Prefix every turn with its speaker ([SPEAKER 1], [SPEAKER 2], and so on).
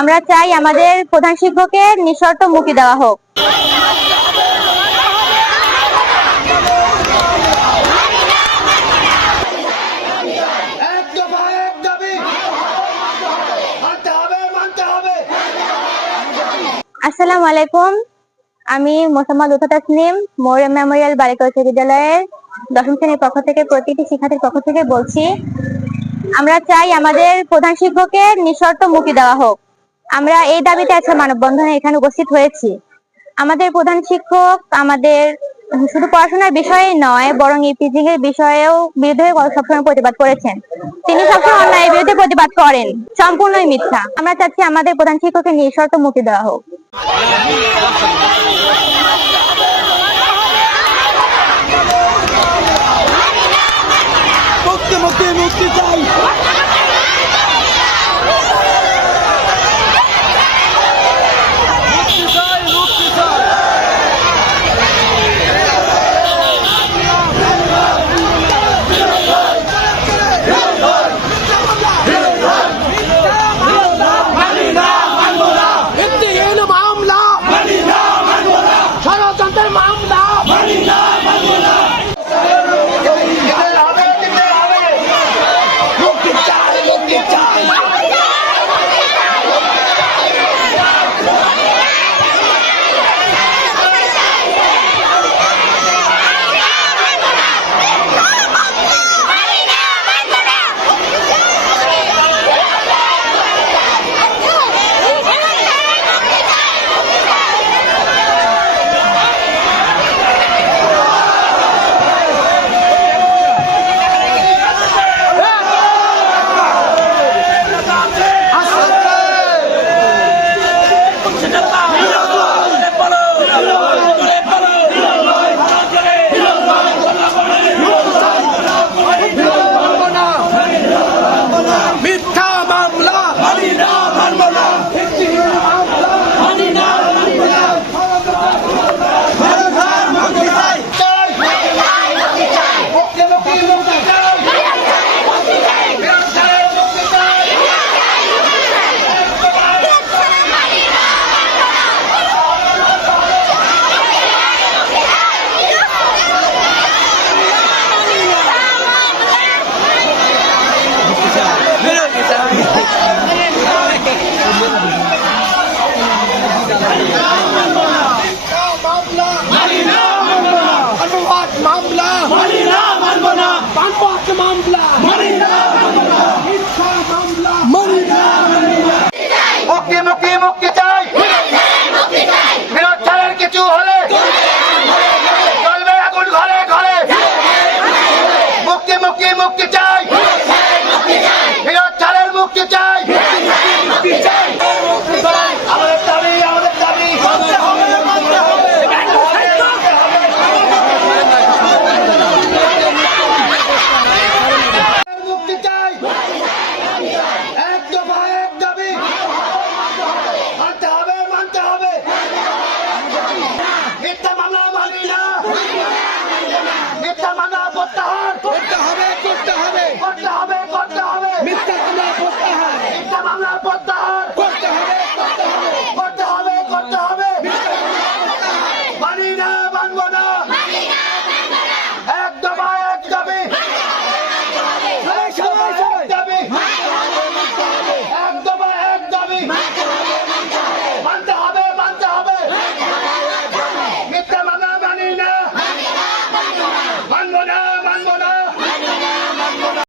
[SPEAKER 1] আমরা চাই আমাদের প্রধান শিক্ষকের নিঃশর্ত মুক্তি দেওয়া হোক। আসসালামু আলাইকুম। আমি মোসাম্মদ উফা তাসনিম মৌরিয়া মেমোরিয়াল বালিকা উচ্চ বিদ্যালয়ের দশম শ্রেণির পক্ষ থেকে প্রতিটি শিক্ষার্থীর পক্ষ থেকে বলছি আমরা চাই আমাদের প্রধান শিক্ষকের নিঃশর্ত মুক্তি দেওয়া হোক। আমরা এই দাবিতে আজকে মানববন্ধনে এখানে উপস্থিত হয়েছি। আমাদের প্রধান শিক্ষক আমাদের শুধু পড়াশোনার বিষয়ে নয়, বরং ইপিজিং এর বিষয়েও বিরুদ্ধে সবসময় প্রতিবাদ করেছেন। তিনি সবসময় অন্যায়ের বিরুদ্ধে প্রতিবাদ করেন। সম্পূর্ণই মিথ্যা। আমরা চাচ্ছি আমাদের প্রধান শিক্ষকের নিঃশর্ত মুক্তি দেওয়া হোক।
[SPEAKER 2] মুক্তি মুক্তি মুক্তি চাই। মুক্তি মুক্তি চাই